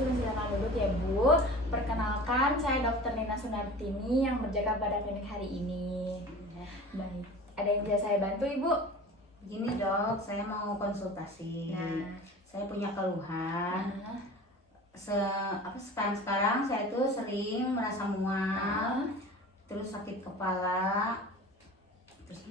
dan silakan duduk ya Bu. Perkenalkan, saya Dr. Nina Sunartini yang berjaga pada klinik hari ini. Baik, ada yang bisa saya bantu Ibu? Gini dok, saya mau konsultasi. Saya punya keluhan. Sekarang saya tuh sering merasa mual, terus sakit kepala, terus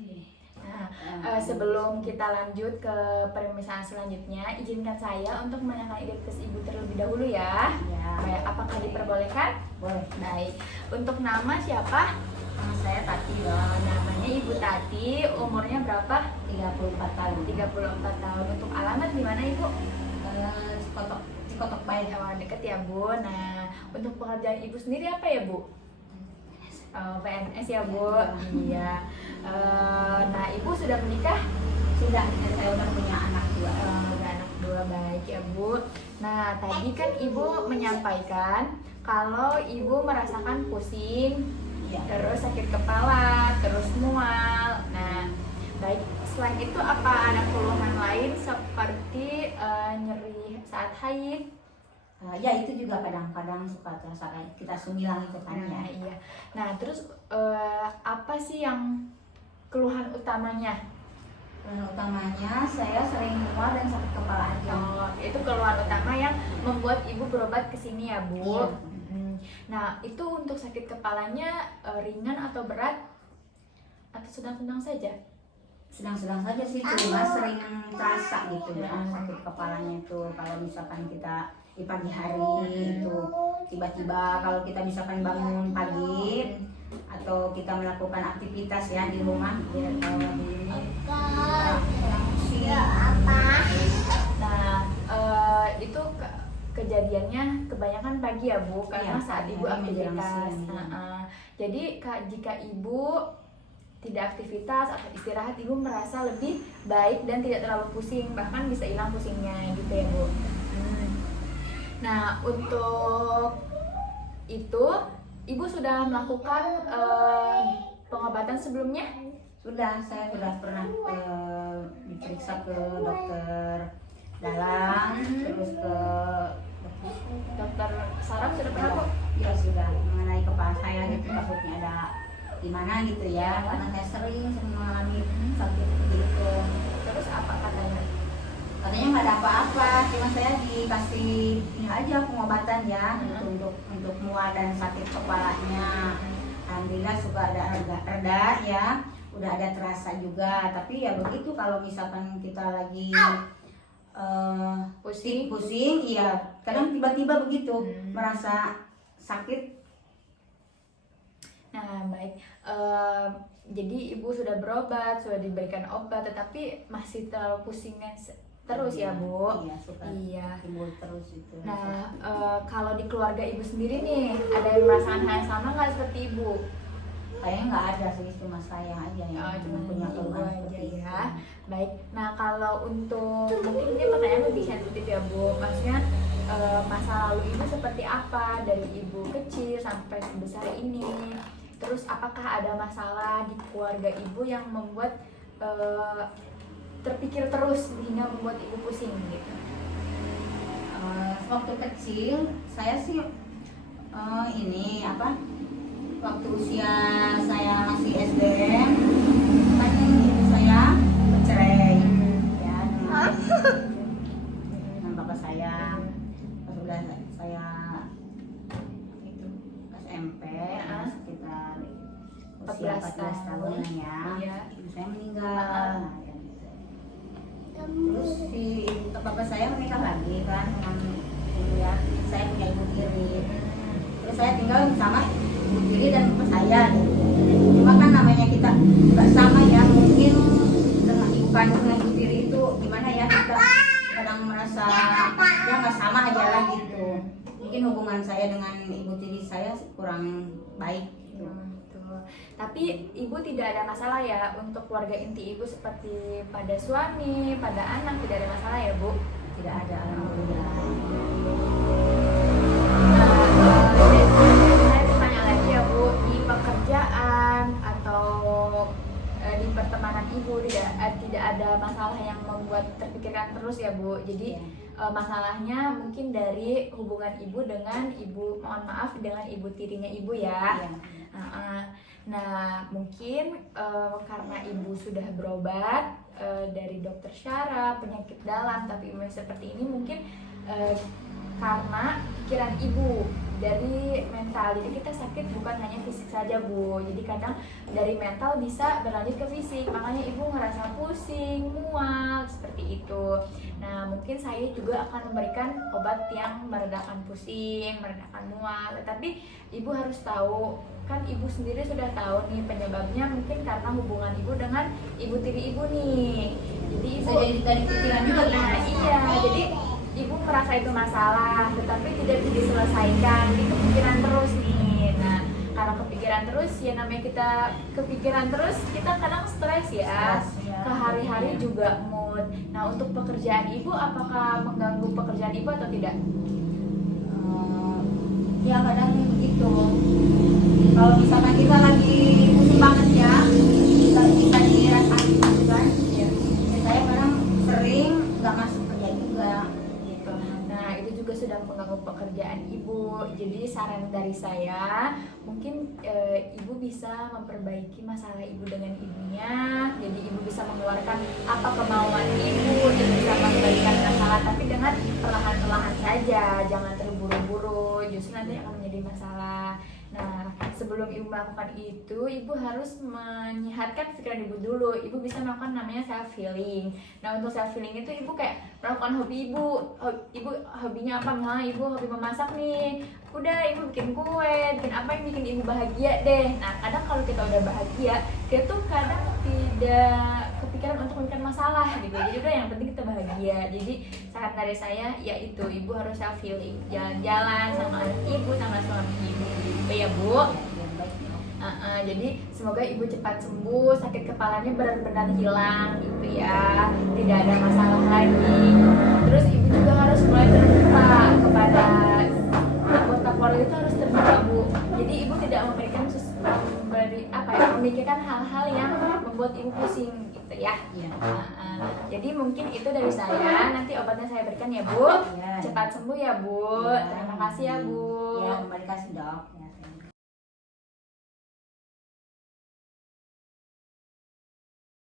sebelum kita lanjut ke pemeriksaan selanjutnya, izinkan saya untuk menanyakan identitas Ibu terlebih dahulu ya. Baik, apakah diperbolehkan? Boleh. Baik, untuk nama siapa? Nama saya Tati dok. Namanya Ibu Tati, umurnya berapa? 34 tahun. 34 tahun. Untuk alamat di mana Ibu? Cikotok Baik. Deket ya Bu. Nah, untuk pekerjaan Ibu sendiri apa ya Bu? PNS ya Bu. Iya. Nah, Ibu sudah menikah? Sudah, saya udah punya anak 2. Udah anak 2, baik ya Bu. Nah, tadi kan Ibu menyampaikan kalau Ibu merasakan pusing, terus sakit kepala, terus mual. Nah, baik. Selain itu apa ada keluhan lain seperti nyeri saat haid? Ya itu juga kadang-kadang suka terasa kayak kita sumilang itu kan ya. Iya. Nah terus apa sih yang keluhan utamanya? Keluhan utamanya saya sering mual dan sakit kepala aja. Itu keluhan utama yang membuat Ibu berobat ke sini ya Bu. Iya. Nah itu untuk sakit kepalanya ringan atau berat atau sedang-sedang saja? Sedang-sedang saja sih, cuma sering terasa gitu ya sakit kepalanya itu kalau misalkan kita di pagi hari itu tiba-tiba kalau kita misalkan bangun pagi atau kita melakukan aktivitas ya di rumah ya Nah itu kejadiannya kebanyakan pagi ya Bu karena saat Ibu aktivitas. Jadi jika Ibu tidak aktivitas atau istirahat, Ibu merasa lebih baik dan tidak terlalu pusing, bahkan bisa hilang pusingnya gitu ya Bu. Nah untuk itu Ibu sudah melakukan pengobatan sebelumnya? Sudah, saya sudah pernah diperiksa ke dokter dalam, terus ke dokter saraf sudah pernah Bu? Ya sudah, mengenai kepala saya gitu takutnya ada gimana gitu ya, karena saya sering mengalami sakit gitu. Terus apa katanya? Katanya nggak ada apa-apa, cuma saya dikasih ini aja pengobatan ya untuk mual dan sakit kepalanya. Alhamdulillah suka ada reda ya, udah ada terasa juga. Tapi ya begitu kalau misalkan kita lagi pusing, iya kadang tiba-tiba begitu merasa sakit. Nah baik, jadi Ibu sudah berobat, sudah diberikan obat, tetapi masih terlalu pusingnya terus ya Bu? Iya, suka timbul terus itu. Nah kalau di keluarga Ibu sendiri nih, ada yang merasakan hal yang sama nggak seperti Ibu? Kayaknya nggak ada sih, cuma saya aja yang Cuma punya Ibu keluhan aja seperti itu. ya. Baik, nah kalau untuk mungkin ini pertanyaan lebih sensitif ya Bu, maksudnya masa lalu Ibu seperti apa dari Ibu kecil sampai sebesar ini? Terus apakah ada masalah di keluarga Ibu yang membuat terpikir terus hingga membuat Ibu pusing gitu? Waktu kecil saya sih waktu usia saya masih SD kan ibu saya bercerai ya dengan bapak saya. Pas udah saya itu SMP sekitar usia 14 tahun ya, ibu saya meninggal. Terus si bapak saya menikah lagi kan dengan ibu ya, saya punya ibu tiri. Terus saya tinggal sama ibu tiri dan bapak saya. Cuma kan namanya kita nggak sama ya, mungkin dengan ibu kandung dan ibu tiri itu gimana ya, kita kadang merasa ya nggak sama aja lah gitu. Mungkin hubungan saya dengan ibu tiri saya kurang baik. Tapi Ibu tidak ada masalah ya untuk keluarga inti Ibu seperti pada suami, pada anak, tidak ada masalah ya Bu? Tidak ada, alhamdulillah. Saya bertanya lagi ya Bu, di pekerjaan atau di pertemanan Ibu tidak ada masalah yang membuat terpikirkan terus ya Bu? Jadi masalahnya mungkin dari hubungan ibu dengan ibu, mohon maaf, dengan ibu tirinya ibu ya. Nah, mungkin karena ibu sudah berobat dari dokter syaraf penyakit dalam, tapi ibu seperti ini mungkin karena pikiran ibu dari mental. Jadi kita sakit bukan hanya fisik saja Bu, jadi kadang dari mental bisa berlanjut ke fisik, makanya ibu ngerasa pusing, mual, seperti itu. Nah, mungkin saya juga akan memberikan obat yang meredakan pusing, meredakan mual, tapi ibu harus tahu, kan ibu sendiri sudah tahu nih penyebabnya, mungkin karena hubungan ibu dengan ibu tiri ibu nih. Jadi ibu dari pikiran juga. nah iya, jadi ibu merasa itu masalah tetapi tidak diselesaikan, itu pikiran terus nih. Nah, kalau kepikiran terus, ya namanya kita kepikiran terus, kita kadang stres ya, ke hari-hari juga mood. Nah, untuk pekerjaan ibu, apakah mengganggu pekerjaan ibu atau tidak? Ya kadang begitu. Kalau misalkan kita lagi pusing banget ya, kita bisa dirasain gitu kan. Ya, saya kadang sering nggak masuk kerja juga. Nah, itu juga sudah mengganggu pekerjaan ibu. Jadi saran dari saya, mungkin ibu bisa memperbaiki masalah ibu dengan ibunya. Jadi ibu bisa mengeluarkan apa kemauan ibu, ibu bisa memberikan masalah, tapi dengan perlahan-perlahan saja, jangan terburu-buru, justru nanti akan menjadi masalah. Nah, sebelum ibu melakukan itu, ibu harus menyehatkan pikiran ibu dulu. Ibu bisa melakukan namanya self healing. Nah, untuk self healing itu ibu kayak melakukan hobi ibu. Ibu hobinya apa? Misalnya ibu hobi memasak nih. Udah ibu bikin kue, bikin apa yang bikin ibu bahagia deh. Nah, kadang kalau kita udah bahagia, kita tuh kadang tidak kepikiran untuk memikirkan masalah gitu. Jadi udah yang penting kita bahagia. Jadi saran dari saya yaitu ibu harus self healing, jalan-jalan sama anak ibu, sama suami ibu gitu ya Bu. Jadi semoga ibu cepat sembuh, sakit kepalanya benar-benar hilang gitu ya, tidak ada masalah lagi. Terus ibu juga harus mulai terbuka kepada anggota keluarga, itu harus terbuka Bu. Jadi ibu tidak memikirkan hal-hal yang membuat ibu pusing gitu ya. Jadi mungkin itu dari saya, nanti obatnya saya berikan ya Bu. Cepat sembuh ya Bu. Terima kasih ya Bu. Ya, terima kasih Dok.